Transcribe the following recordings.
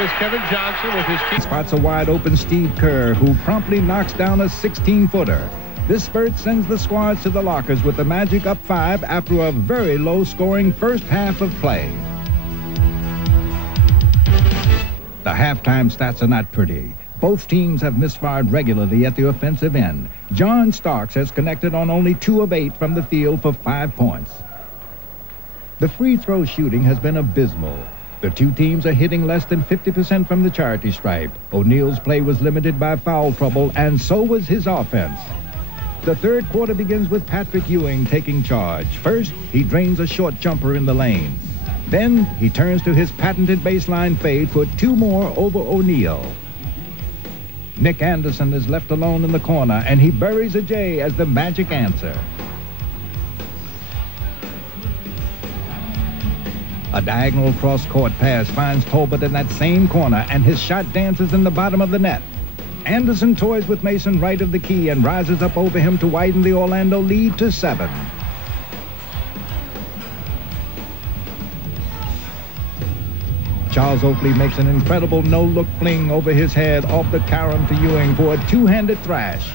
court is Kevin Johnson with his key. Spots a wide open Steve Kerr, who promptly knocks down a 16-footer. This spurt sends the squads to the lockers with the Magic up 5 after a very low-scoring first half of play. The halftime stats are not pretty. Both teams have misfired regularly at the offensive end. John Starks has connected on only 2 of 8 from the field for 5 points. The free throw shooting has been abysmal. The two teams are hitting less than 50% from the charity stripe. O'Neal's play was limited by foul trouble, and so was his offense. The third quarter begins with Patrick Ewing taking charge. First, he drains a short jumper in the lane. Then, he turns to his patented baseline fade for 2 more over O'Neal. Nick Anderson is left alone in the corner, and he buries a J as the Magic answer. A diagonal cross-court pass finds Tolbert in that same corner, and his shot dances in the bottom of the net. Anderson toys with Mason right of the key and rises up over him to widen the Orlando lead to 7. Charles Oakley makes an incredible no-look fling over his head off the carom to Ewing for a two-handed thrash.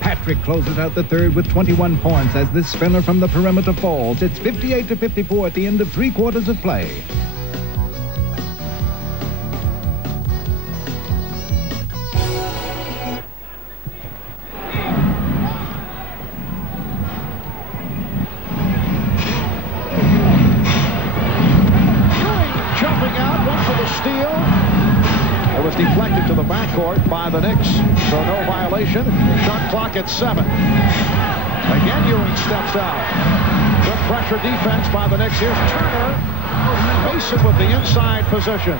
Patrick closes out the third with 21 points as this spinner from the perimeter falls. It's 58-54 at the end of 3 quarters of play. Deflected to the backcourt by the Knicks, so no violation. Shot clock at 7. Again, Ewing steps out. Good pressure defense by the Knicks. Here's Turner. Mason with the inside position.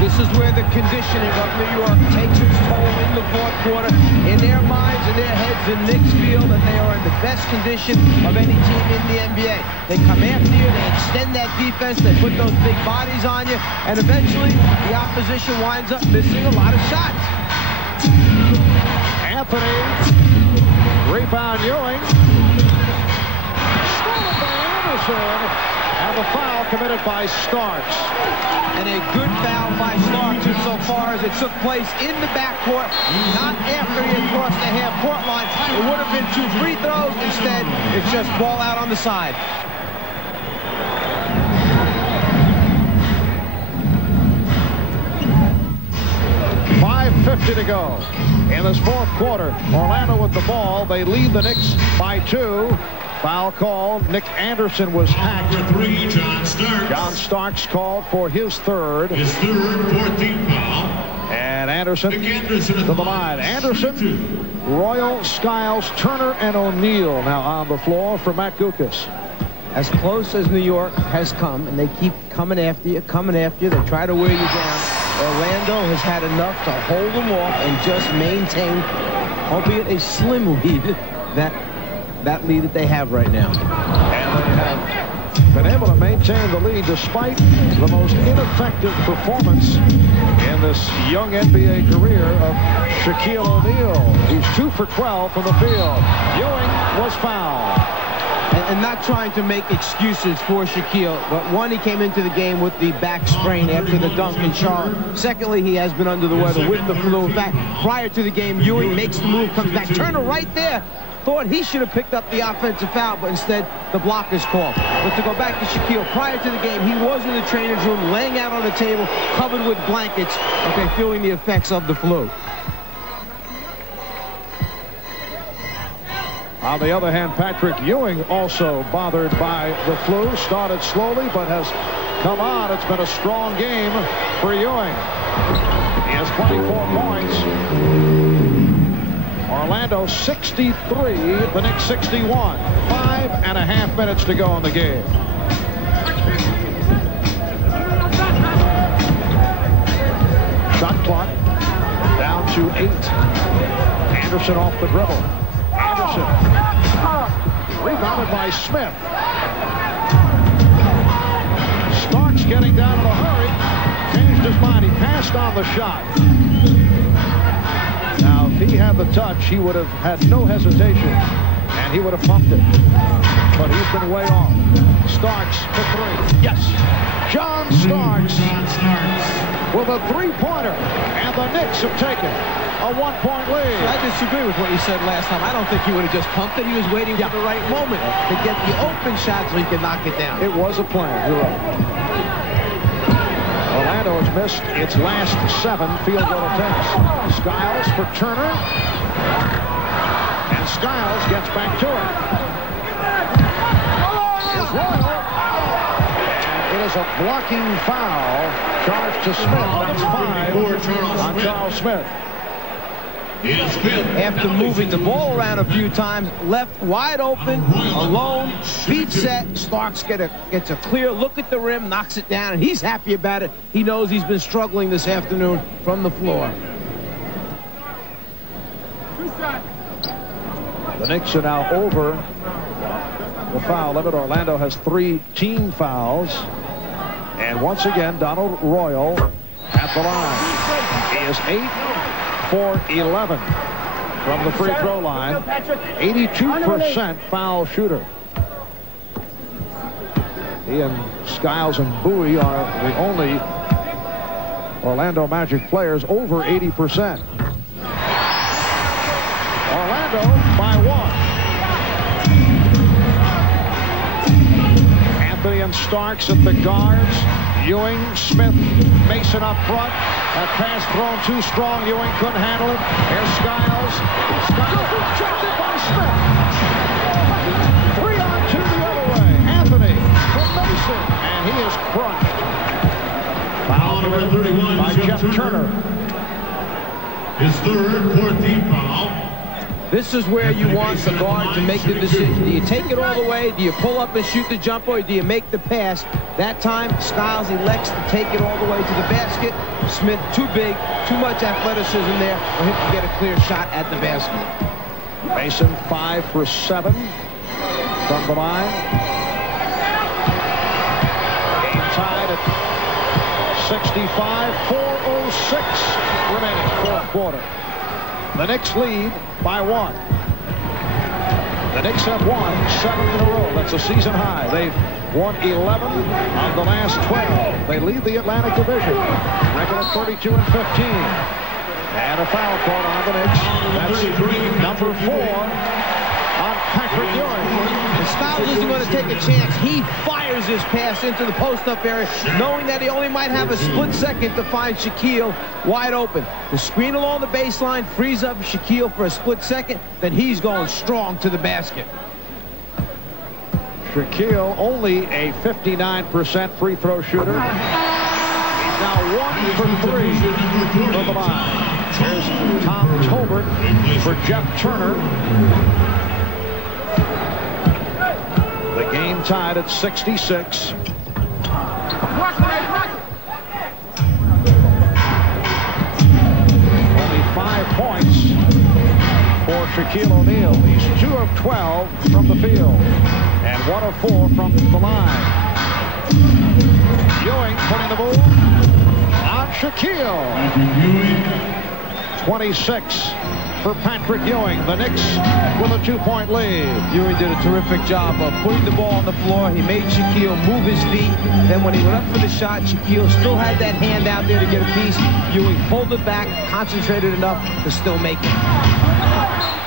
This is where the conditioning of New York takes its toll in the fourth quarter. In their minds and their heads, the Knicks feel that they are in the best condition of any team in the NBA. They come after you, they extend that defense, they put those big bodies on you, and eventually the opposition winds up missing a lot of shots. Anthony, rebound Ewing. Stolen by Anderson. And the foul committed by Starks. And a good foul by Starks insofar as it took place in the backcourt, not after he had crossed the half-court line. It would have been 2 free throws. Instead, it's just ball out on the side. .50 to go in this fourth quarter. Orlando with the ball. They lead the Knicks by 2. Foul called. Nick Anderson was hacked. Number 3, John Starks. John Starks called for his third. His third, 14th foul. And Anderson Nick Anderson to the line. Anderson, Royal, Skiles, Turner, and O'Neal now on the floor for Matt Guokas. As close as New York has come, and they keep coming after you. They try to wear you down. Orlando has had enough to hold them off and just maintain, albeit a slim lead, that lead that they have right now. And they have been able to maintain the lead despite the most ineffective performance in this young NBA career of Shaquille O'Neal. He's 2 for 12 from the field. Ewing was fouled. And not trying to make excuses for Shaquille, but one, he came into the game with the back sprain after the dunk in Charlotte. Secondly, he has been under the weather with the flu. In fact, prior to the game, Ewing makes the move, comes back. Turner right there. Thought he should have picked up the offensive foul, but instead the block is called. But to go back to Shaquille, prior to the game, he was in the trainer's room, laying out on the table, covered with blankets, feeling the effects of the flu. On the other hand, Patrick Ewing also bothered by the flu. Started slowly, but has come on. It's been a strong game for Ewing. He has 24 points. Orlando 63, the Knicks 61. 5.5 minutes to go in the game. Shot clock down to 8. Anderson off the dribble. Anderson rebounded by Smith. Starks getting down in a hurry. Changed his mind. He passed on the shot. Now, if he had the touch, he would have had no hesitation, and he would have pumped it. But he's been way off. Starks for 3. Yes. John Starks with a three-pointer, and the Knicks have taken a 1-point lead. I disagree with what you said last time. I don't think he would have just pumped it. He was waiting for the right moment to get the open shot so he could knock it down. It was a plan. You're right. Orlando has missed its last 7 field goal attempts. Skiles for Turner. And Skiles gets back to it. Here's Royal. And it is a blocking foul charged to Smith. That's 5 on Charles Smith. After moving the ball around a few times, left wide open, alone, feet set, Starks gets a clear look at the rim, knocks it down, and he's happy about it. He knows he's been struggling this afternoon from the floor. The Knicks are now over the foul limit. Orlando has 3 team fouls. And once again, Donald Royal at the line. He is 8 for 11 from the free throw line. 82% foul shooter. He and Skiles and Bowie are the only Orlando Magic players over 80%. Orlando by 1. Anthony and Starks at the guards. Ewing, Smith, Mason up front. That pass thrown too strong. Ewing couldn't handle it. Here's Skiles. Skiles rejected by Smith. 3 on 2 the other way. Anthony from Mason. And he is crushed. Foul number 31 by Jeff Turner. His third, 14th foul. This is where you want the guard to make the decision. Do you take it all the way? Do you pull up and shoot the jumper? Or do you make the pass? That time, Skiles elects to take it all the way to the basket. Smith, too big, too much athleticism there for him to get a clear shot at the basket. Mason 5 for 7 from the line. Game tied at 65. 4:06 remaining, fourth quarter. The Knicks lead by 1. The Knicks have won 7 in a row. That's a season high. They've won 11 of the last 12. They lead the Atlantic Division. Record of 32 and 15. And a foul called on the Knicks. That's number 4 on Patrick Ewing. And Skiles isn't going to take a chance. He fires his pass into the post-up area, knowing that he only might have a split second to find Shaquille wide open. The screen along the baseline frees up Shaquille for a split second, then he's going strong to the basket. Shaquille only a 59% free throw shooter. He's now 1 for 3 from the line. Here's Tom Tolbert for Jeff Turner. The game tied at 66. Only 5 points for Shaquille O'Neal. He's 2 of 12 from the field and 1 of 4 from the line. Ewing putting the move on Shaquille. 26 for Patrick Ewing. The Knicks with a 2-point lead. Ewing did a terrific job of putting the ball on the floor. He made Shaquille move his feet. Then when he went up for the shot, Shaquille still had that hand out there to get a piece. Ewing pulled it back, concentrated enough to still make it.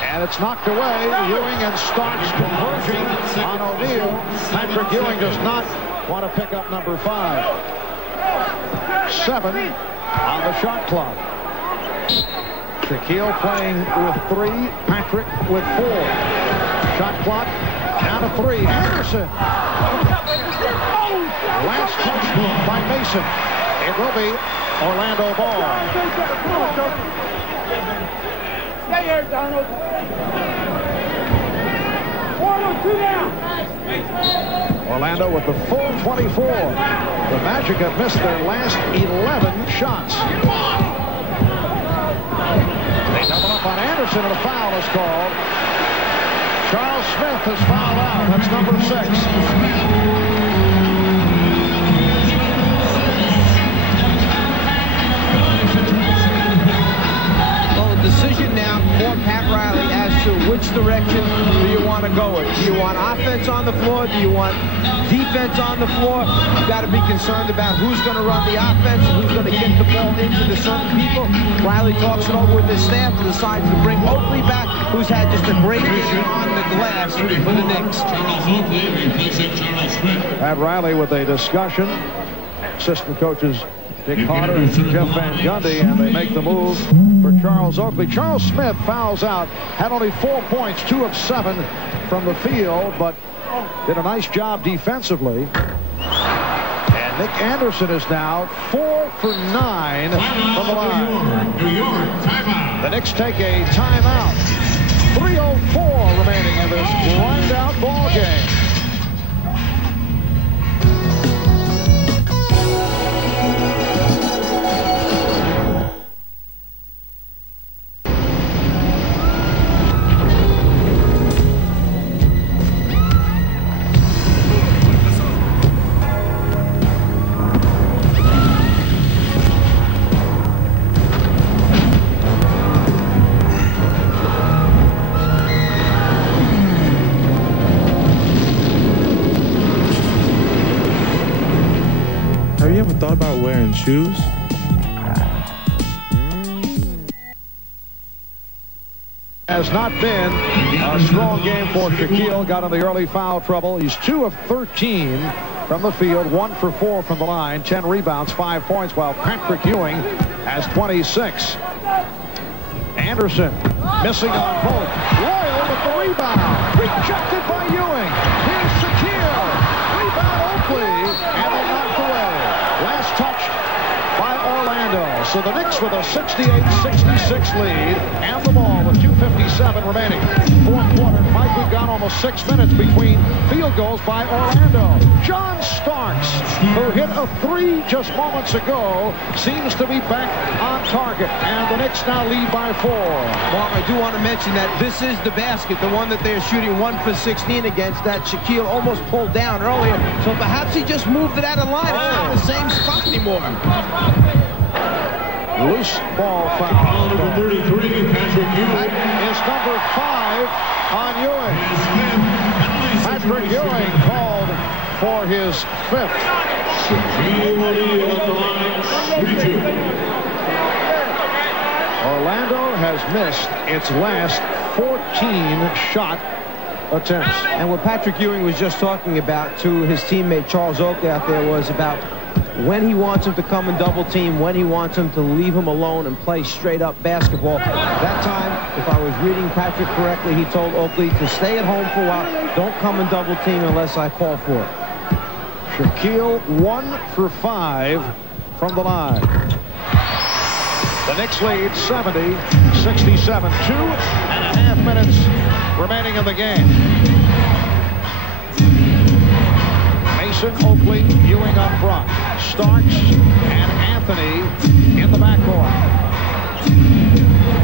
And it's knocked away. Ewing and Starks converging on O'Neal. Patrick Ewing does not want to pick up number 5. 7 on the shot clock. Shaquille playing with 3, Patrick with 4. Shot clock down to 3. Anderson. Last touch by Mason. It will be Orlando ball. Stay here, Donald. 4-2 down. Orlando with the full 24. The Magic have missed their last 11 shots. They double up on Anderson and a foul is called. Charles Smith has fouled out. That's number 6. Well, the decision now for Pat Riley as to which direction do you want want to go with? Do you want offense on the floor? Do you want defense on the floor? You've got to be concerned about who's going to run the offense, who's going to get the ball into the certain people. Riley talks it over with his staff and decides to bring Oakley back, who's had just a great game on the glass for the Knicks. Pat Riley with a discussion. Assistant coaches Dick Carter and Jeff Van Gundy, and they make the move for Charles Oakley. Charles Smith fouls out, had only 4 points, 2 of 7 from the field, but did a nice job defensively. And Nick Anderson is now 4 for 9 from the line. New York, timeout. The Knicks take a timeout. 3:04 remaining in this grind-out ball game. Have you ever thought about wearing shoes? Has not been a strong game for Shaquille. Got in the early foul trouble. He's 2 of 13 from the field, 1 for 4 from the line, 10 rebounds, 5 points, while Patrick Ewing has 26. Anderson missing on both. Royal with the rebound. Rejected by Ewing. Here's Shaquille. Rebound Oakley. And they knocked away. Last touch by Orlando. So the Knicks with a 68-66 lead. And the ball with 2:57 remaining. Fourth quarter. Mike, we've got almost 6 minutes between field goals by Orlando. John Starks, who hit a 3 just moments ago, seems to be back on target. And the Knicks now lead by 4. Well, I do want to mention that this is the basket, the one that they're shooting 1 for 16 against, that Shaquille almost pulled down earlier. So perhaps he just moved it out of line. It's not the same spot anymore. Loose ball foul. Foul number 33, Patrick Ewing. Is number 5 on Ewing. Patrick Ewing called for his 5th. Shaquille O'Neal at the line, 32. Orlando has missed its last 14 shot attempts. And what Patrick Ewing was just talking about to his teammate Charles Oakley out there was about when he wants him to come and double team, when he wants him to leave him alone and play straight up basketball. That time, if I was reading Patrick correctly, he told Oakley to stay at home for a while. Don't come and double team unless I call for it. Shaquille 1 for 5 from the line. The Knicks lead 70-67. 2.5 minutes remaining in the game. Mason, Oakley, Ewing up front. Starks and Anthony in the backcourt.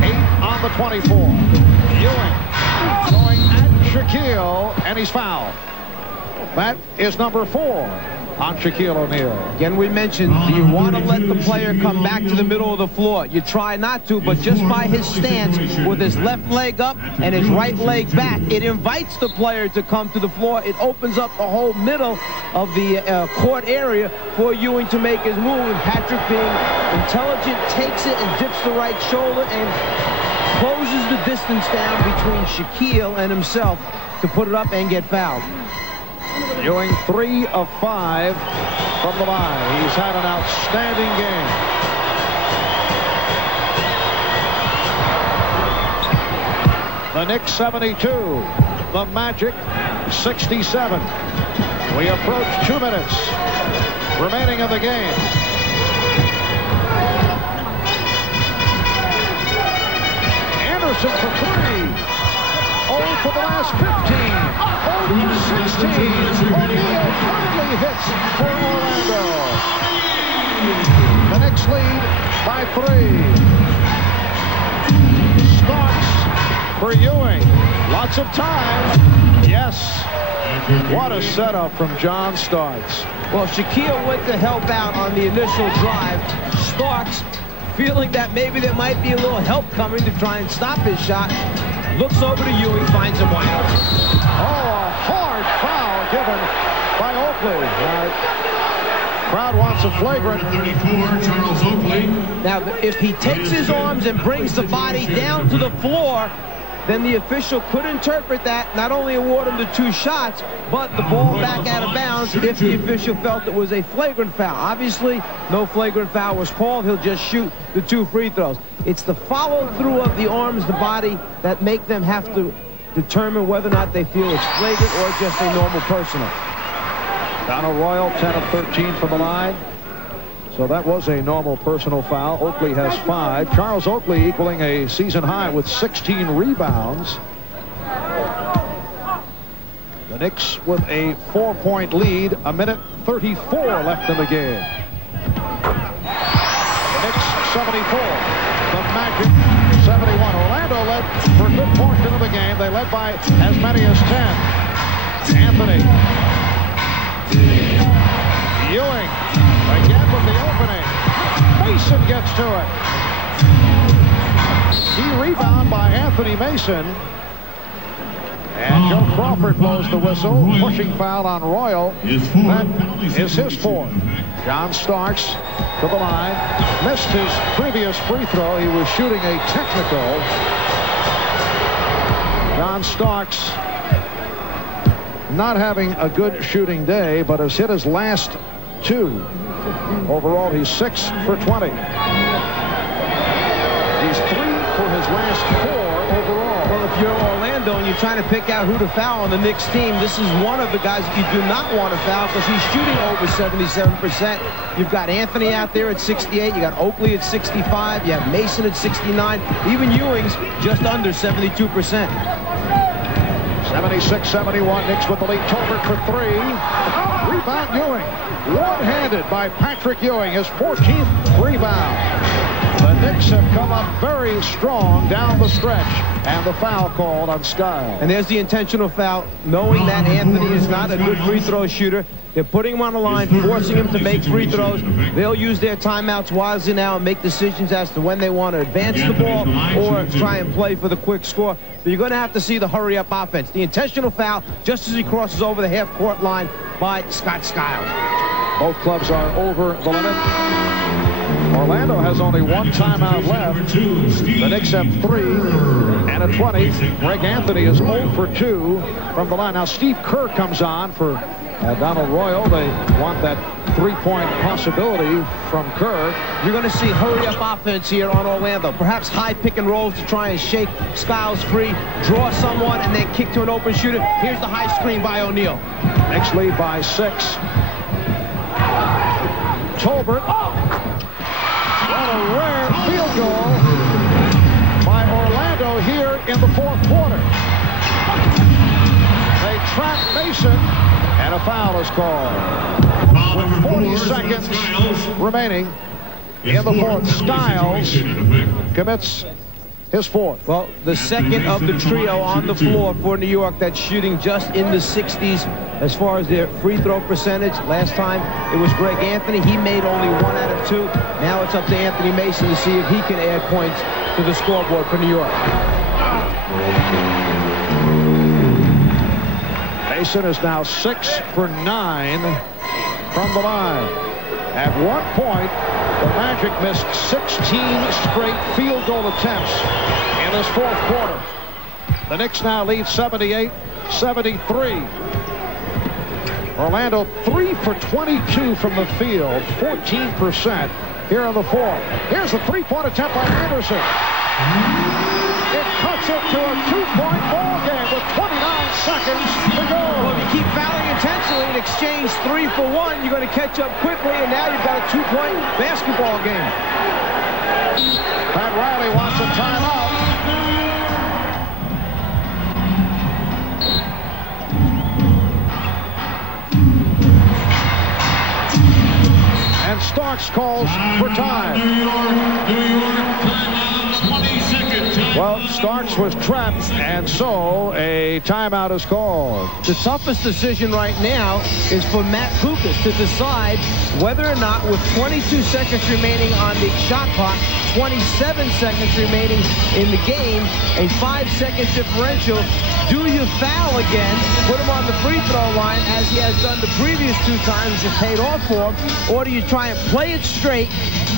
8 on the 24. Ewing going at Shaquille, and he's fouled. That is number 4 on Shaquille O'Neal. Again, we mentioned, do you want to let the player come back to the middle of the floor? You try not to, but just by his stance with his left leg up and his right leg back, it invites the player to come to the floor. It opens up the whole middle of the court area for Ewing to make his move. And Patrick, being intelligent, takes it and dips the right shoulder and closes the distance down between Shaquille and himself to put it up and get fouled. Ewing 3 of 5 from the line. He's had an outstanding game. The Knicks 72. The Magic 67. We approach 2 minutes remaining in the game. Anderson for 3. 0 for the last 15. 0 for 16. O'Neal currently hits for Orlando. The Knicks lead by 3. Starks for Ewing. Lots of time. Yes. What a setup from John Starks. Well, Shaquille went to help out on the initial drive. Starks, feeling that maybe there might be a little help coming to try and stop his shot, looks over to Ewing, finds him wide open. Oh, a hard foul given by Oakley. Crowd wants a flagrant. 34, Charles Oakley. Now, if he takes his arms and brings the body down to the floor, then the official could interpret that, not only award him the 2 shots, but the ball back out of bounds if the official felt it was a flagrant foul. Obviously, no flagrant foul was called. He'll just shoot the 2 free throws. It's the follow-through of the arms, the body, that make them have to determine whether or not they feel it's flagrant or just a normal personal. Donald Royal, 10 of 13 from the line. So that was a normal personal foul. Oakley has 5. Charles Oakley equaling a season high with 16 rebounds. The Knicks with a 4-point lead. 1:34 left in the game. The Knicks 74. The Magic 71. Orlando led for a good portion of the game. They led by as many as 10. Anthony. Ewing again with the opening. Mason gets to it. Key rebound by Anthony Mason. And Joe Crawford blows the whistle. Pushing foul on Royal. That is his 4th. John Starks to the line. Missed his previous free throw. He was shooting a technical. John Starks not having a good shooting day, but has hit his last 2. Overall, he's 6 for 20. He's 3 for his last 4 overall. Well, if you're Orlando and you're trying to pick out who to foul on the Knicks team, this is one of the guys that you do not want to foul because he's shooting over 77%. You've got Anthony out there at 68. You got Oakley at 65. You have Mason at 69. Even Ewing's just under 72%. 76-71, Knicks with the lead. Tolbert for 3. Rebound Ewing. One-handed by Patrick Ewing, his 14th rebound. The Knicks have come up very strong down the stretch, and the foul called on Skiles. And there's the intentional foul, knowing that Anthony is not a good free throw shooter. They're putting him on the line, forcing him to make free throws. They'll use their timeouts wisely now and make decisions as to when they want to advance the ball or try and play for the quick score. But you're going to have to see the hurry-up offense. The intentional foul, just as he crosses over the half-court line by Scott Skiles. Both clubs are over the limit. Orlando has only 1 timeout left. The Knicks have 3 and a 20. Greg Anthony is 0 for 2 from the line. Now Steve Kerr comes on for Donald Royal. They want that 3-point possibility from Kerr. You're going to see hurry-up offense here on Orlando. Perhaps high pick and rolls to try and shake Skiles free, draw someone, and then kick to an open shooter. Here's the high screen by O'Neal. Knicks lead by 6. Tolbert. What a rare field goal by Orlando here in the 4th quarter. They trap Mason, and a foul is called. With 40 seconds remaining in the 4th, Skiles commits his 4th. Well, the second of the trio on the floor for New York that's shooting just in the 60s as far as their free throw percentage. Last time it was Greg Anthony. He made only 1 out of 2. Now it's up to Anthony Mason to see if he can add points to the scoreboard for New York. Mason is now 6 for 9 from the line. At one point, the Magic missed 16 straight field goal attempts in this 4th quarter. The Knicks now lead 78-73. Orlando 3 for 22 from the field, 14% here in the 4th. Here's the 3-point attempt by Anderson. It cuts it to a 2-point ball game with 29 seconds to go. Well, if you keep fouling intentionally and exchange 3 for 1, you're going to catch up quickly, and now you've got a 2-point basketball game. Pat Riley wants a timeout. And Starks calls for time. New York timeout, 20-second time. Well, Starks was trapped, and so a timeout is called. The toughest decision right now is for Matt Guokas to decide whether or not, with 22 seconds remaining on the shot clock, 27 seconds remaining in the game, a 5-second differential, do you foul again, put him on the free throw line as he has done the previous 2 times, it paid off for him, or do you try and play it straight,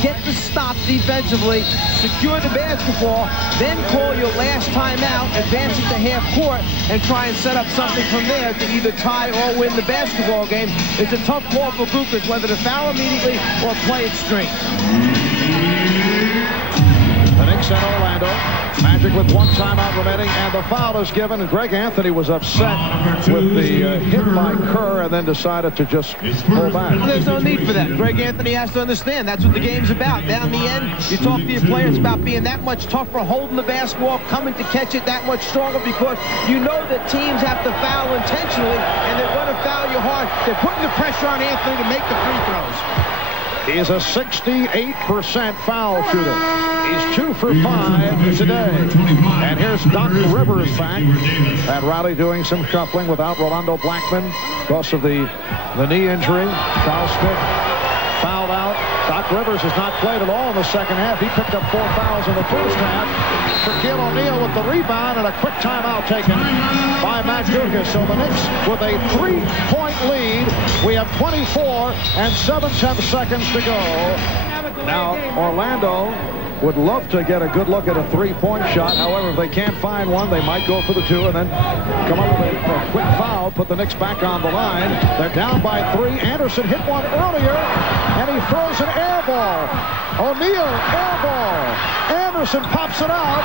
get the stop defensively, secure the basketball, then call your last timeout, advance it to half court, and try and set up something from there to either tie or win the basketball game? It's a tough call for Guokas whether to foul immediately or play it straight. The Knicks and Orlando. Magic with 1 timeout remaining, and the foul is given. And Greg Anthony was upset with the hit by Kerr and then decided to just pull back. Well, there's no need for that. Greg Anthony has to understand that's what the game's about. Down the end, you talk to your players about being that much tougher, holding the basketball, coming to catch it that much stronger, because you know that teams have to foul intentionally, and they're going to foul you hard. They're putting the pressure on Anthony to make the free throws. He is a 68% foul shooter. He's 2 for 5 today. And here's Doc Rivers back. And Riley doing some shuffling without Rolando Blackman because of the knee injury. Charles Smith fouled out. Doc Rivers has not played at all in the second half. He picked up 4 fouls in the first half. Shaquille O'Neal with the rebound, and a quick timeout taken by Matt Guokas. So the Knicks with a 3-point lead. We have 24 and 7/10 seconds to go. Now, Orlando would love to get a good look at a 3-point shot. However, if they can't find one, they might go for the 2 and then come up with a quick foul, put the Knicks back on the line. They're down by 3. Anderson hit one earlier, and he throws an air ball. O'Neal, air ball. Anderson pops it out.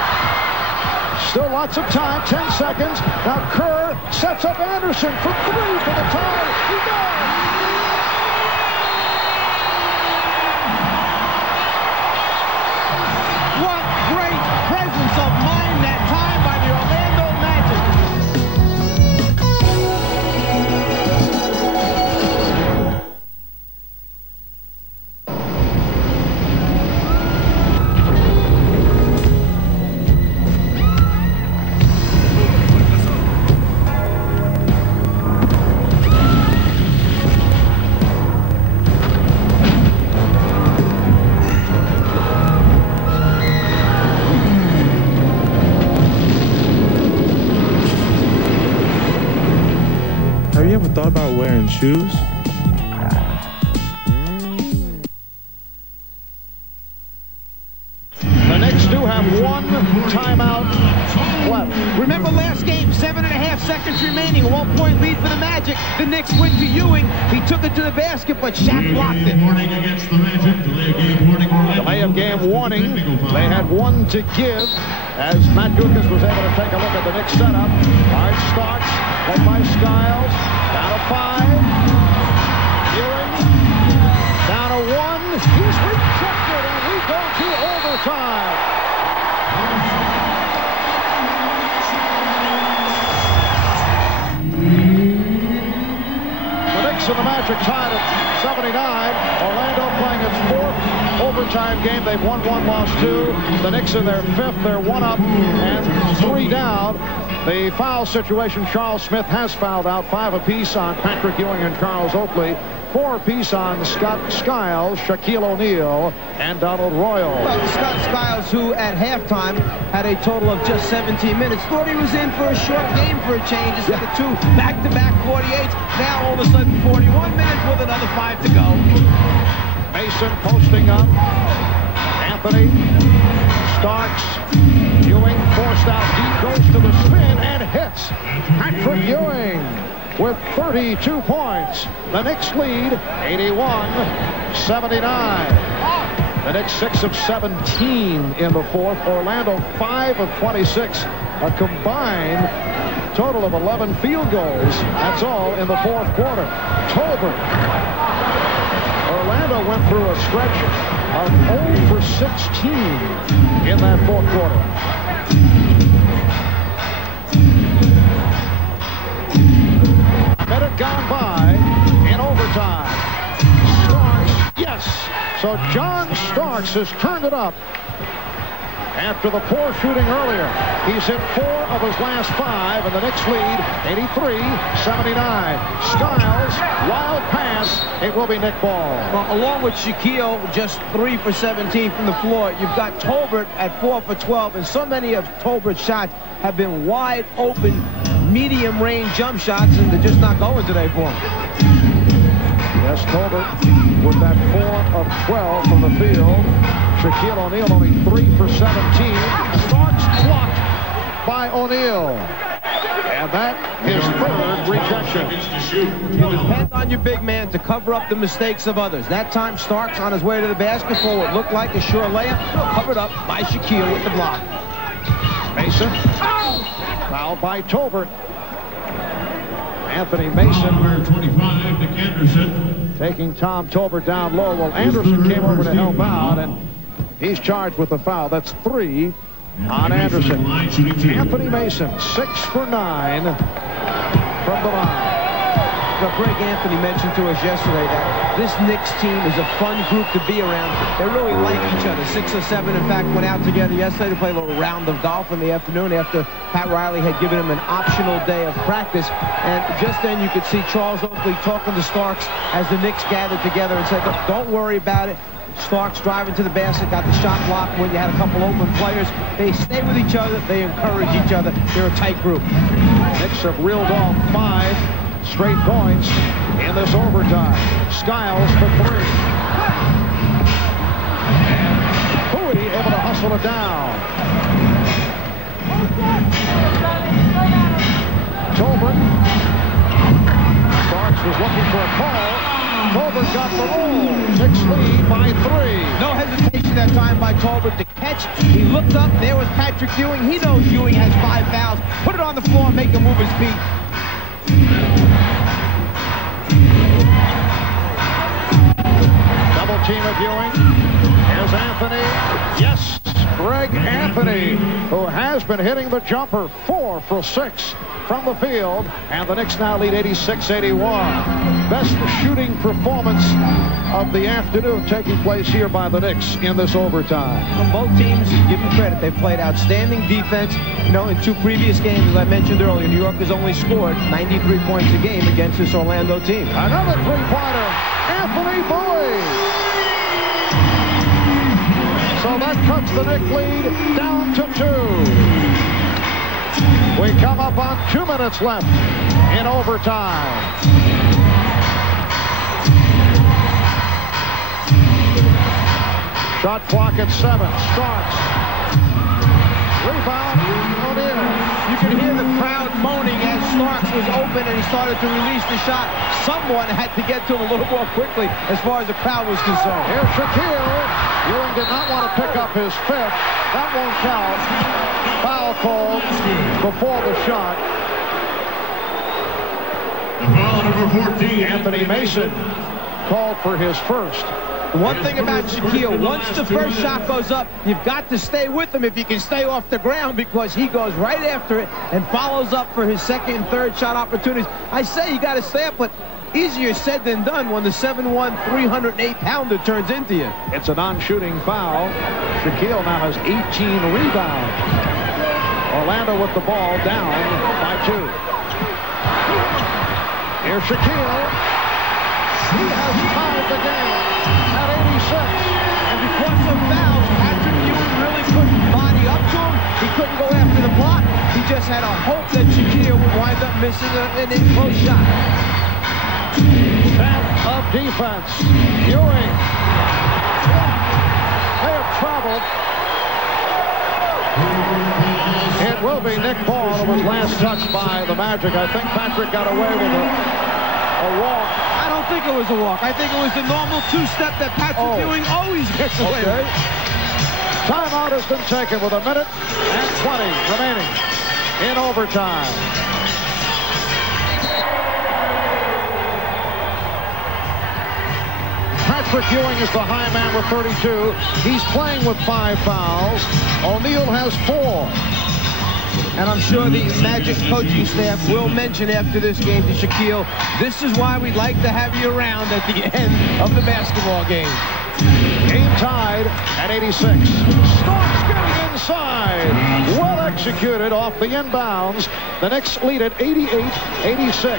Still lots of time, 10 seconds. Now Kerr sets up Anderson for 3 for the tie. He does. What great presence of mind that time by the Orlando Have you ever thought about wearing shoes? The Knicks do have 1 timeout left. Remember last game, 7.5 seconds remaining, 1-point lead for the Magic. The Knicks went to Ewing. He took it to the basket, but Shaq blocked it. Delay of game warning. They had 1 to give as Matt Guokas was able to take a look at the Knicks setup. All right, Starks led by Skiles. Down to 5. Ewing down to 1. He's rejected, and we go to overtime. The Knicks and the Magic tied at 79. Orlando playing its 4th overtime game. They've won 1, lost 2. The Knicks in their 5th. They're 1 up and 3 down. The foul situation, Charles Smith has fouled out, 5 apiece on Patrick Ewing and Charles Oakley. 4 apiece on Scott Skiles, Shaquille O'Neal, and Donald Royal. Well, Scott Skiles, who at halftime had a total of just 17 minutes, thought he was in for a short game for a change instead of 2 back-to-back 48s. Now all of a sudden 41 minutes with another 5 to go. Mason posting up. Anthony, Starks, Ewing forced out deep, goes to the spin and hits. Patrick Ewing with 32 points. The Knicks lead 81-79. The Knicks 6 of 17 in the 4th. Orlando 5 of 26. A combined total of 11 field goals. That's all in the 4th quarter. Tolbert. Orlando went through a stretch of 0 for 16 in that 4th quarter. Minute gone by in overtime. Starks, yes. So John Starks has turned it up. After the poor shooting earlier, he's hit 4 of his last 5, and the Knicks lead 83-79. Skiles, wild pass. It will be Nick Ball. Well, along with Shaquille, just 3 for 17 from the floor, you've got Tolbert at 4 for 12, and so many of Tolbert's shots have been wide open, medium range jump shots, and they're just not going today for him. Yes, Tolbert with that 4 of 12 from the field. Shaquille O'Neal only 3 for 17. Starks blocked by O'Neal. And that is third rejection. You depend on your big man to cover up the mistakes of others. That time, Starks on his way to the basket for what looked like a sure layup, covered up by Shaquille with the block. Mason, fouled by Tolbert. Anthony Mason, number 25, Nick Anderson, taking Tom Tolbert down low. Well, Anderson came over to help out, and he's charged with the foul. That's 3 on Anderson. Anthony Mason, 6 for 9 from the line. So Greg Anthony mentioned to us yesterday that this Knicks team is a fun group to be around. They really like each other. 6 or 7, in fact, went out together yesterday to play a little round of golf in the afternoon after Pat Riley had given him an optional day of practice. And just then you could see Charles Oakley talking to Starks as the Knicks gathered together and said, don't worry about it. Starks driving to the basket, got the shot blocked when you had a couple open players. They stay with each other. They encourage each other. They're a tight group. Knicks have reeled off 5 straight points in this overtime. Skiles for 3. And Bowie able to hustle it down. Tolbert. Starks was looking for a call. Tolbert got the roll. Knicks lead by 3. No hesitation that time by Tolbert to catch. He looked up. There was Patrick Ewing. He knows Ewing has 5 fouls. Put it on the floor and make him move his feet. Double team of Ewing. Here's Anthony. Yes, Greg Anthony, who has been hitting the jumper. 4 for 6 from the field. And the Knicks now lead 86-81. Best shooting performance of the afternoon taking place here by the Knicks in this overtime. Well, both teams, give them credit. They've played outstanding defense. You know, in 2 previous games, as I mentioned earlier, New York has only scored 93 points a game against this Orlando team. Another three-pointer, Anthony Bowie. So that cuts the Knicks lead down to 2. We come up on 2 minutes left in overtime. Shot clock at 7. Starks. Rebound. O'Neal. You can hear the crowd moaning as Starks was open and he started to release the shot. Someone had to get to him a little more quickly as far as the crowd was concerned. Here's Shaquille. Ewing did not want to pick up his 5th. That won't count. Foul called before the shot. foul number 14, Anthony Mason called for his 1st. One thing about Shaquille, once the first shot goes up, you've got to stay with him if you can stay off the ground, because he goes right after it and follows up for his 2nd and 3rd shot opportunities. I say you got to stay up, but easier said than done when the 7'1", 308-pounder turns into you. It's a non-shooting foul. Shaquille now has 18 rebounds. Orlando with the ball down by 2. Here's Shaquille. He has tied the game at 86. And because of fouls, Patrick Ewing really couldn't body up to him. He couldn't go after the block. He just had a hope that Shaquille would wind up missing an in-close shot. Set of defense. Ewing. They have traveled. It will be Nick Ball who was last touched by the Magic. I think Patrick got away with a walk. I don't think it was a walk. I think it was the normal 2-step that Patrick Ewing always gets away with. Timeout has been taken with 1 minute and 20 remaining in overtime. Patrick Ewing is the high man with 32. He's playing with 5 fouls. O'Neal has 4. And I'm sure the Magic coaching staff will mention after this game to Shaquille, this is why we'd like to have you around at the end of the basketball game. Game tied at and 86. Starks getting inside. Well executed off the inbounds. The Knicks lead at 88-86.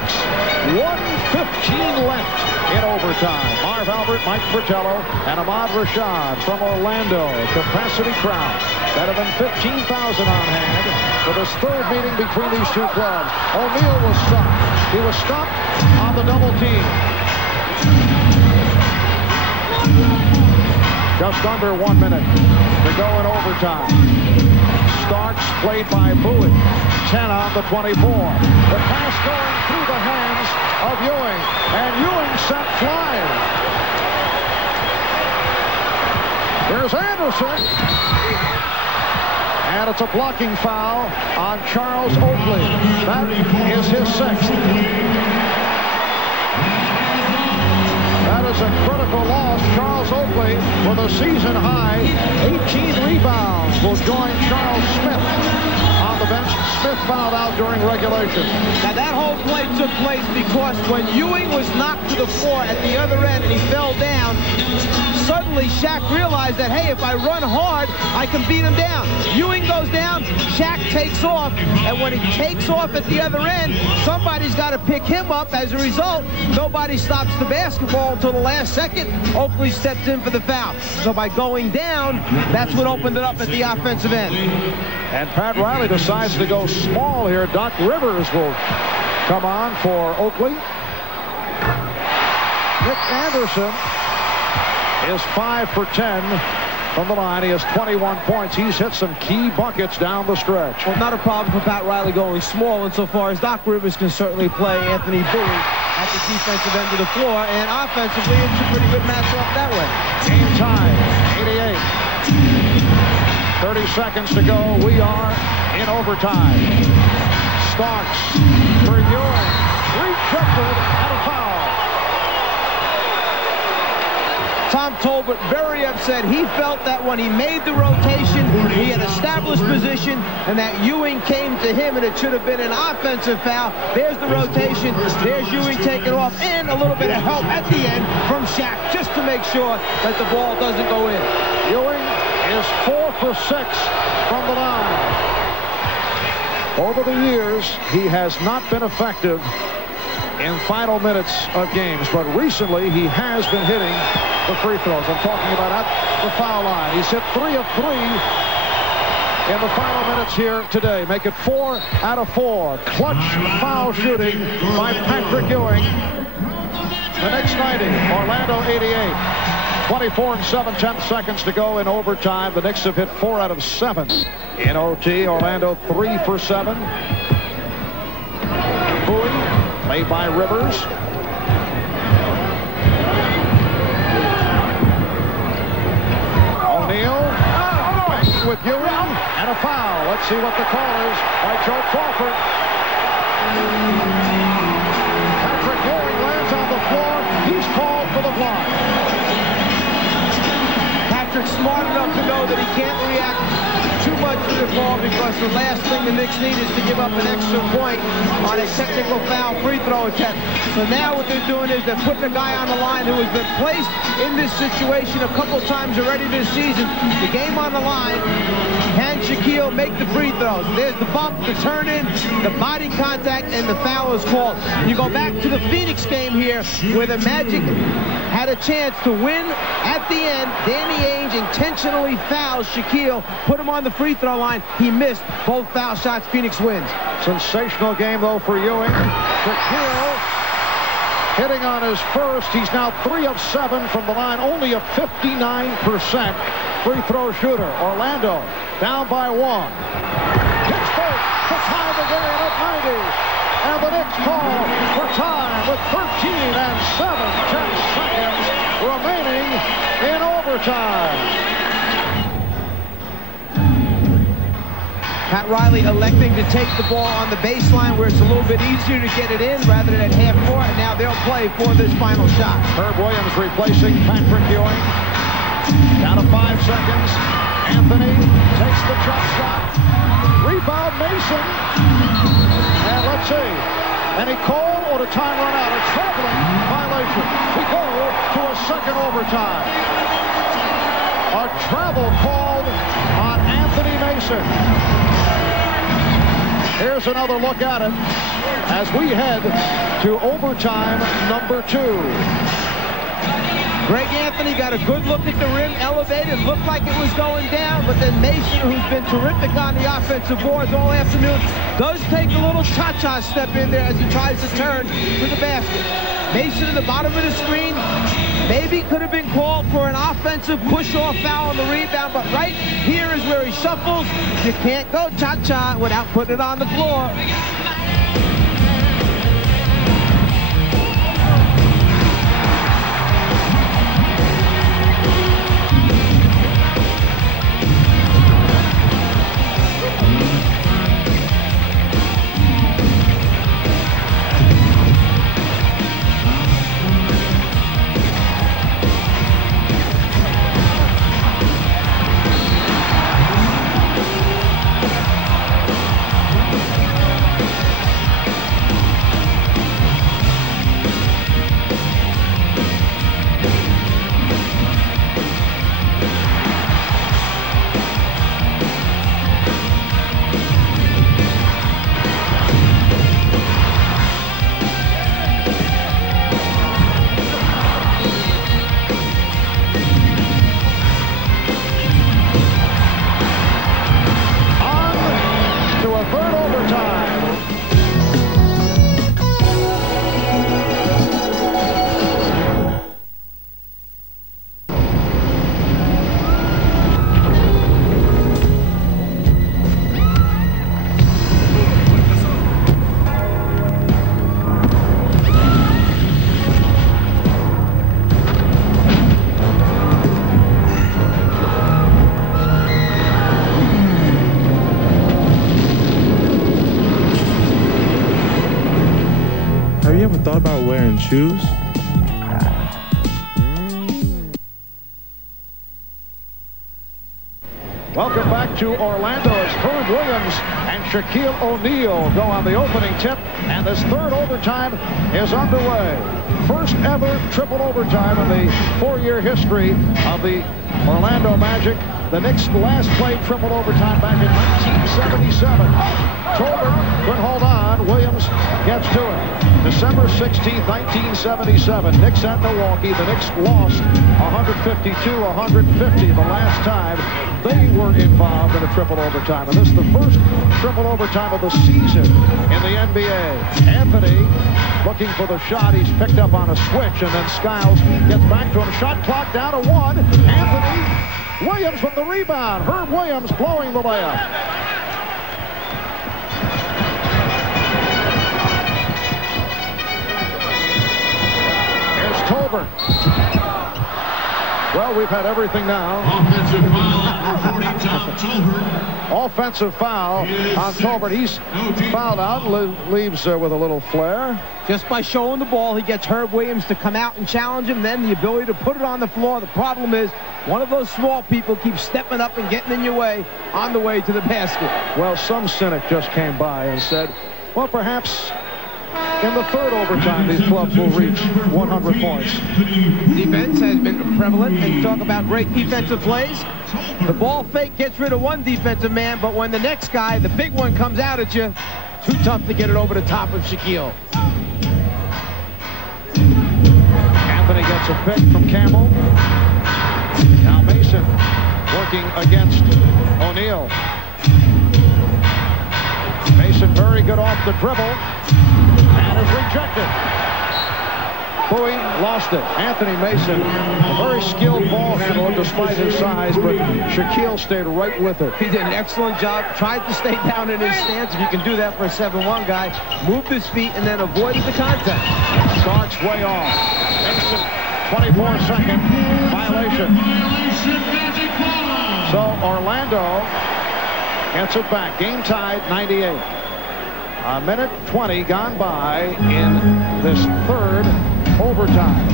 1:15 left in overtime. Marv Albert, Mike Fratello, and Ahmad Rashad from Orlando. Capacity crowd. Better than 15,000 on hand for this third meeting between these two clubs. O'Neal was stopped. He was stopped on the double team. Just under 1 minute to go in overtime. Starks played by Bowie. 10 on the 24. The pass going through the hands of Ewing. And Ewing sent flying. Here's Anderson. And it's a blocking foul on Charles Oakley. That is his sixth. That is a critical loss. Charles Oakley with a season high 18 rebounds will join Charles Smith on the bench. Smith fouled out during regulation. Now that whole play took place because when Ewing was knocked to the floor at the other end and he fell down, suddenly Shaq realized that, hey, if I run hard, I can beat him down. Ewing goes down, Shaq takes off, and when he takes off at the other end, somebody's got to pick him up. As a result, nobody stops the basketball until the last second. Oakley steps in for the foul. So by going down, that's what opened it up at the offensive end. And Pat Riley decides to go small here. Doc Rivers will come on for Oakley. Nick Anderson is 5 for 10 from the line. He has 21 points. He's hit some key buckets down the stretch. Well, not a problem for Pat Riley going small insofar as Doc Rivers can certainly play Anthony Bowie at the defensive end of the floor, and offensively it's a pretty good matchup that way. Game time, 88. 30 seconds to go. We are in overtime. Starks for Ewing. Rejected and a foul. Tom Tolbert very upset. He felt that when he made the rotation, he had established position, and that Ewing came to him, and it should have been an offensive foul. There's the rotation. There's Ewing taking off, and a little bit of help at the end from Shaq, just to make sure that the ball doesn't go in. Ewing is 4 for 6 from the line. Over the years, he has not been effective in final minutes of games, but recently he has been hitting the free throws. I'm talking about at the foul line. He's hit 3 of 3 in the final minutes here today. Make it 4 out of 4. Clutch foul shooting by Patrick Ewing. The Knicks 90, Orlando 88. 24 and 7/10 seconds to go in overtime. The Knicks have hit 4 out of 7 in OT. Orlando 3 for 7. Bowie, played by Rivers. O'Neal banging with Ewing, and a foul. Let's see what the call is by Joe Crawford. Patrick Ewing lands on the floor. He's called for the block. Patrick's smart enough to know that he can't react too much to the ball, because the last thing the Knicks need is to give up an extra point on a technical foul free throw attempt. So now what they're doing is they're putting a guy on the line who has been placed in this situation a couple times already this season. The game on the line. Can Shaquille make the free throws? There's the bump, the turn in, the body contact, and the foul is called. You go back to the Phoenix game here where the Magic had a chance to win at the end. Danny Ainge intentionally fouls Shaquille, put him on the free throw line. He missed both foul shots. Phoenix wins. Sensational game, though, for Ewing. Shaquille hitting on his first. He's now 3 of 7 from the line. Only a 59% free throw shooter. Orlando down by 1. Pittsburgh to tie the game at 90. And the Knicks call for time with 13 and 7/10 seconds remaining in overtime. Pat Riley electing to take the ball on the baseline where it's a little bit easier to get it in rather than at half court. And now they'll play for this final shot. Herb Williams replacing Patrick Ewing. Down to 5 seconds. Anthony takes the jump shot. Rebound Mason. And let's see. Any call or the time run out? A traveling violation. We go to a second overtime. A travel called on Anthony Mason. Here's another look at it as we head to overtime number 2. Greg Anthony got a good look at the rim, elevated, looked like it was going down, but then Mason, who's been terrific on the offensive boards all afternoon, does take a little cha-cha step in there as he tries to turn to the basket. Mason at the bottom of the screen, maybe could have been called for an offensive push-off foul on the rebound, but right here is where he shuffles. You can't go cha-cha without putting it on the floor. Have you ever thought about wearing shoes? Welcome back to Orlando as Herb Williams and Shaquille O'Neal go on the opening tip, and this third overtime is underway. First ever triple overtime in the 4-year history of the Orlando Magic. The Knicks last played triple overtime back in 1977. Tolbert couldn't hold on. Williams gets to it. December 16th, 1977. Knicks at Milwaukee. The Knicks lost 152-150 the last time they were involved in a triple overtime. And this is the first triple overtime of the season in the NBA. Anthony looking for the shot. He's picked up on a switch, and then Skiles gets back to him. Shot clock down to 1. Anthony Williams with the rebound. Herb Williams blowing the layup. Here's Tolbert. Well, we've had everything now. Offensive foul, number 40, Tom Tolbert. Offensive foul on Tolbert. He's fouled out, leaves with a little flare. Just by showing the ball, he gets Herb Williams to come out and challenge him, then the ability to put it on the floor. The problem is, one of those small people keeps stepping up and getting in your way on the way to the basket. Well, some cynic just came by and said, well, perhaps in the third overtime, these clubs will reach 100 points. Defense has been prevalent, and you talk about great defensive plays. The ball fake gets rid of one defensive man, but when the next guy, the big one, comes out at you, too tough to get it over the top of Shaquille. Anthony gets a pick from Campbell. Now Mason working against O'Neal. Mason very good off the dribble and is rejected. Bowie lost it. Anthony Mason, a very skilled ball handler despite his size, but Shaquille stayed right with it. He did an excellent job. Tried to stay down in his stance. If you can do that for a 7-1 guy, moved his feet and then avoided the contact. Starks way off. Mason, 24-second violation. So Orlando gets it back. Game tied, 98. A minute 20 gone by in this third overtime.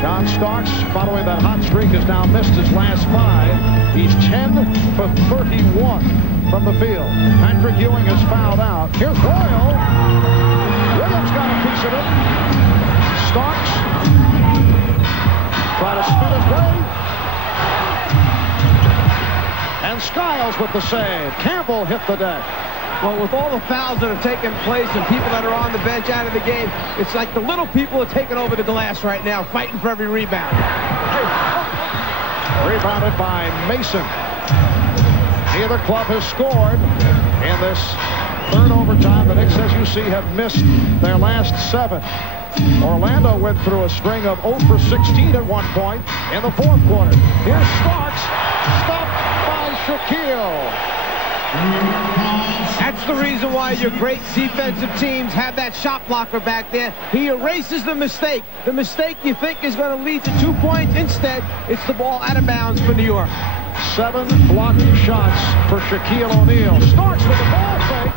John Starks, following that hot streak, has now missed his last 5. He's 10 for 31 from the field. Patrick Ewing has fouled out. Here's Royal. Williams got a piece of it. Starks try to spin his way. And Skiles with the save. Campbell hit the deck. Well, with all the fouls that have taken place and people that are on the bench out of the game, it's like the little people are taking over the glass right now, fighting for every rebound. Rebounded by Mason. Neither club has scored in this third overtime. The Knicks, as you see, have missed their last 7. Orlando went through a string of 0 for 16 at one point in the fourth quarter. Here's Starks, stopped by Shaquille. That's the reason why your great defensive teams have that shot blocker back there. He erases the mistake. The mistake you think is going to lead to 2 points. Instead, it's the ball out of bounds for New York. 7 blocked shots for Shaquille O'Neal. Starks with the ball fake.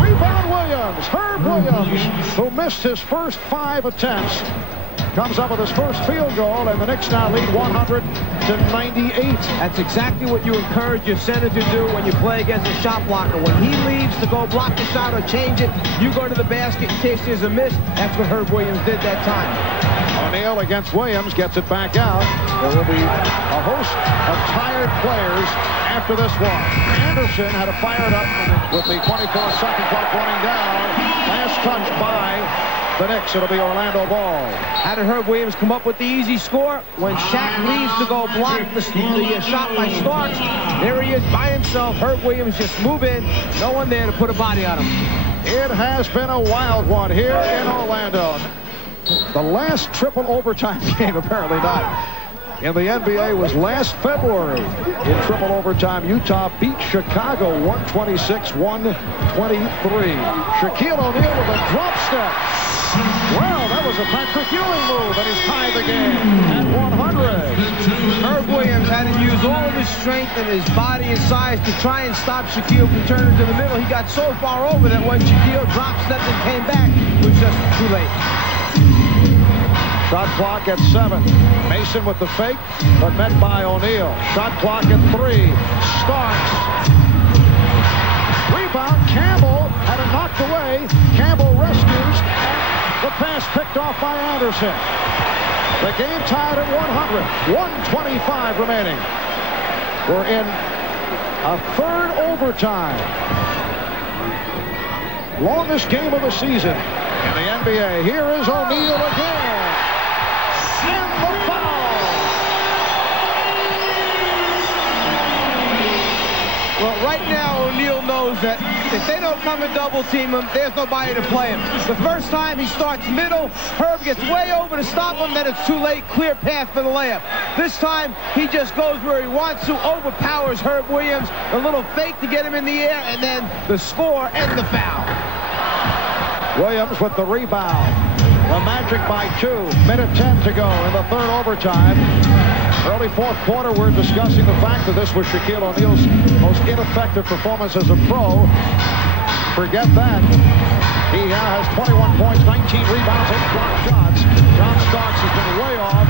Rebound Williams. Herb Williams, who missed his first 5 attempts, comes up with his first field goal, and the Knicks now lead 100-98. That's exactly what you encourage your center to do when you play against a shot blocker. When he leaves to go block the shot or change it, you go to the basket in case there's a miss. That's what Herb Williams did that time. O'Neal against Williams, gets it back out. There will be a host of tired players after this one. Anderson had to fire it up with the 24-second clock running down. Last touch by the Knicks. It'll be Orlando ball. How did Herb Williams come up with the easy score? When Shaq leaves to go block the shot by Starks, there he is by himself. Herb Williams just move in. No one there to put a body on him. It has been a wild one here in Orlando. The last triple overtime game, apparently not, in the NBA was last February. In triple overtime, Utah beat Chicago 126-123. Shaquille O'Neal with a drop step. Well, that was a Patrick Ewing move, and he's tied the game at 100. Herb Williams had to use all of his strength and his body and size to try and stop Shaquille from turning to the middle. He got so far over that when Shaquille drop stepped and came back, it was just too late. Shot clock at 7. Mason with the fake, but met by O'Neal. Shot clock at 3. Starks. Rebound. Campbell had it knocked away. Campbell rescues. The pass picked off by Anderson. The game tied at 100. 1:25 remaining. We're in a third overtime. Longest game of the season in the NBA. Here is O'Neal again. And the foul. Well, right now, O'Neal knows that if they don't come and double team him, there's nobody to play him. The first time he starts middle, Herb gets way over to stop him, then it's too late, clear path for the layup. This time, he just goes where he wants to, overpowers Herb Williams, a little fake to get him in the air, and then the score and the foul. Williams with the rebound. The Magic by 2. Minute 10 to go in the third overtime. Early fourth quarter, we're discussing the fact that this was Shaquille O'Neal's most ineffective performance as a pro. Forget that. He now has 21 points, 19 rebounds, 8 blocked shots. John Starks has been way off.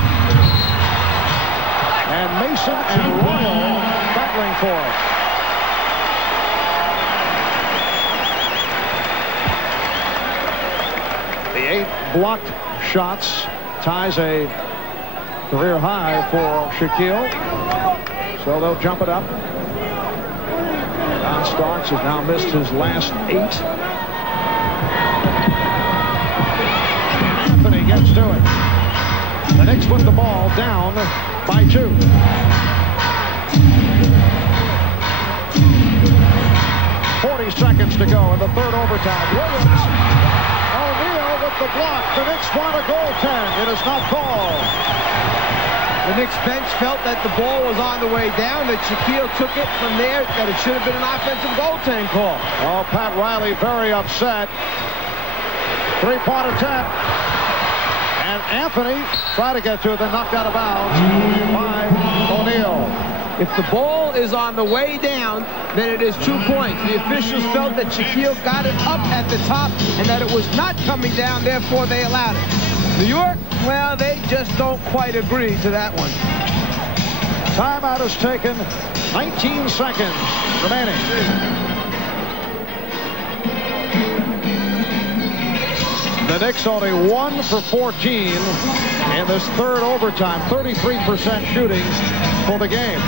And Mason and Royal battling for it. The 8 blocked shots ties a career high for Shaquille. So they'll jump it up. John Starks has now missed his last 8. Anthony gets to it. The Knicks put the ball down by 2. Seconds to go in the third overtime. Williams. O'Neal with the block. The Knicks want a goaltend. It is not called. The Knicks bench felt that the ball was on the way down, that Shaquille took it from there, that it should have been an offensive goaltend call. Oh, Pat Riley very upset. 3-point attempt. And Anthony tried to get to it, then knocked out of bounds by O'Neal. If the ball is on the way down, then it is 2 points. The officials felt that Shaquille got it up at the top and that it was not coming down, therefore they allowed it. New York, well, they just don't quite agree to that one. Timeout is taken. 19 seconds remaining. The Knicks only 1 for 14 in this third overtime. 33% shooting for the game.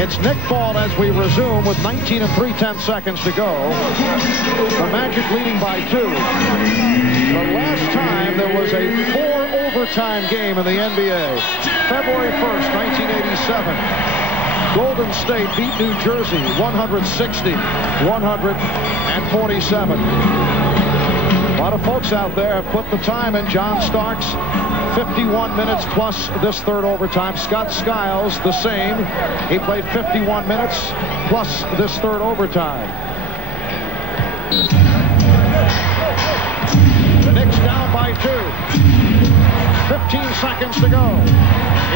It's Nick Ball as we resume with 19 3/10 seconds to go. The Magic leading by 2. The last time there was a 4-overtime game in the NBA, February 1st, 1987. Golden State beat New Jersey 160-147. A lot of folks out there have put the time in. John Starks, 51 minutes plus this third overtime. Scott Skiles, the same. He played 51 minutes plus this third overtime. The Knicks down by 2. 15 seconds to go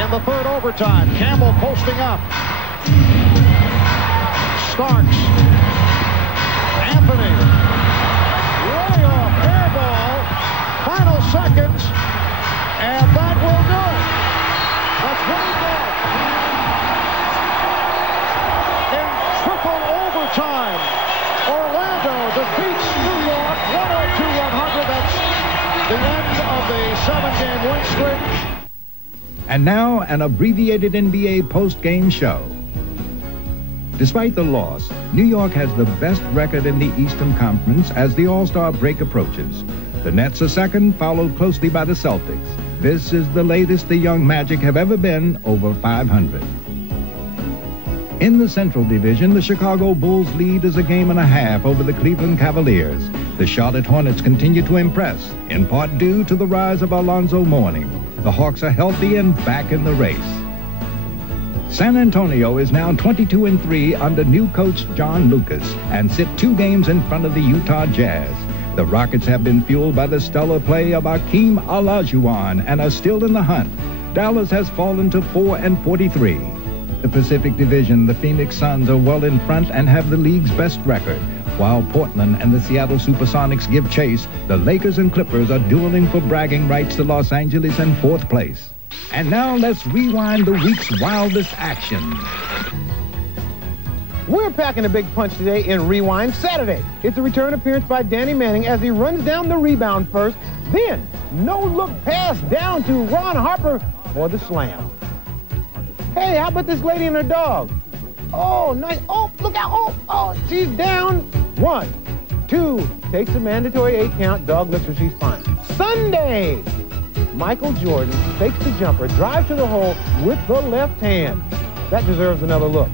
in the third overtime. Campbell posting up. Starks. Anthony. Way off. Air ball. Final seconds. And that will do it. That's what he did. In triple overtime, Orlando defeats New York 102-100. That's the end of the 7-game win streak. And now, an abbreviated NBA post-game show. Despite the loss, New York has the best record in the Eastern Conference as the All-Star break approaches. The Nets are second, followed closely by the Celtics. This is the latest the young Magic have ever been, over 500. In the Central Division, the Chicago Bulls lead is a game and a half over the Cleveland Cavaliers. The Charlotte Hornets continue to impress, in part due to the rise of Alonzo Mourning. The Hawks are healthy and back in the race. San Antonio is now 22-3 under new coach John Lucas and sit 2 games in front of the Utah Jazz. The Rockets have been fueled by the stellar play of Hakeem Olajuwon and are still in the hunt. Dallas has fallen to 4-43. The Pacific Division, the Phoenix Suns are well in front and have the league's best record. While Portland and the Seattle Supersonics give chase, the Lakers and Clippers are dueling for bragging rights to Los Angeles in 4th place. And now let's rewind the week's wildest action. We're packing a big punch today in Rewind Saturday. It's a return appearance by Danny Manning as he runs down the rebound first. Then, no-look pass down to Ron Harper for the slam. Hey, how about this lady and her dog? Oh, nice. Oh, look out. Oh, she's down. 1, 2, takes a mandatory 8 count. Dog lifts her, she's fine. Sunday, Michael Jordan fakes the jumper, drives to the hole with the left hand. That deserves another look.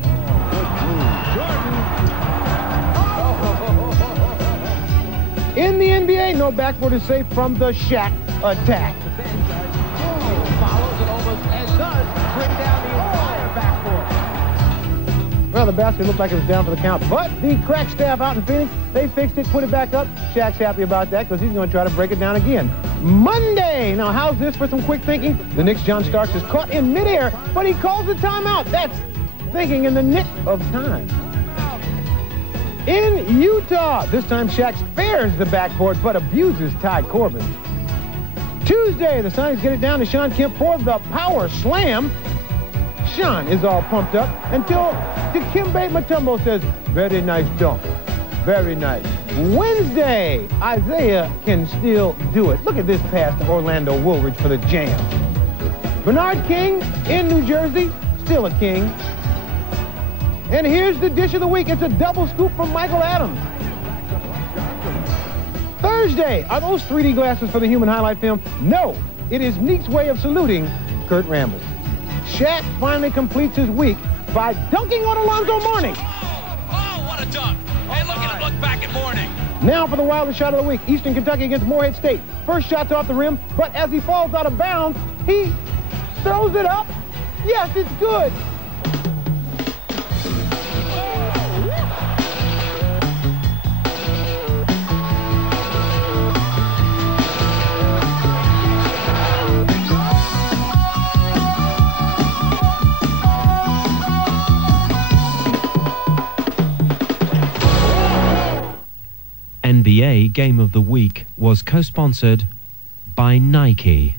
In the NBA, no backboard is safe from the Shaq attack. Follows it almost and does bring down the entire backboard. Well, the basket looked like it was down for the count, but the crack staff out in Phoenix, they fixed it, put it back up. Shaq's happy about that because he's going to try to break it down again. Monday! Now, how's this for some quick thinking? The Knicks' John Starks is caught in midair, but he calls the timeout. That's thinking in the nick of time. In Utah, this time Shaq spares the backboard, but abuses Ty Corbin. Tuesday, the Sonics get it down to Shawn Kemp for the power slam. Shawn is all pumped up until Dikembe Mutombo says, very nice dunk. Very nice. Wednesday, Isaiah can still do it. Look at this pass to Orlando Woolridge for the jam. Bernard King in New Jersey, still a king. And here's the dish of the week. It's a double scoop from Michael Adams. Thursday, are those 3D glasses for the human highlight film? No, it is Neek's way of saluting Kurt Rambis. Shaq finally completes his week by dunking on Alonzo Mourning. Oh, what a dunk. Hey, look at him look back at Mourning. Now for the wildest shot of the week, Eastern Kentucky against Morehead State. First shot's off the rim, but as he falls out of bounds, he throws it up. Yes, it's good. NBA Game of the Week was co-sponsored by Nike.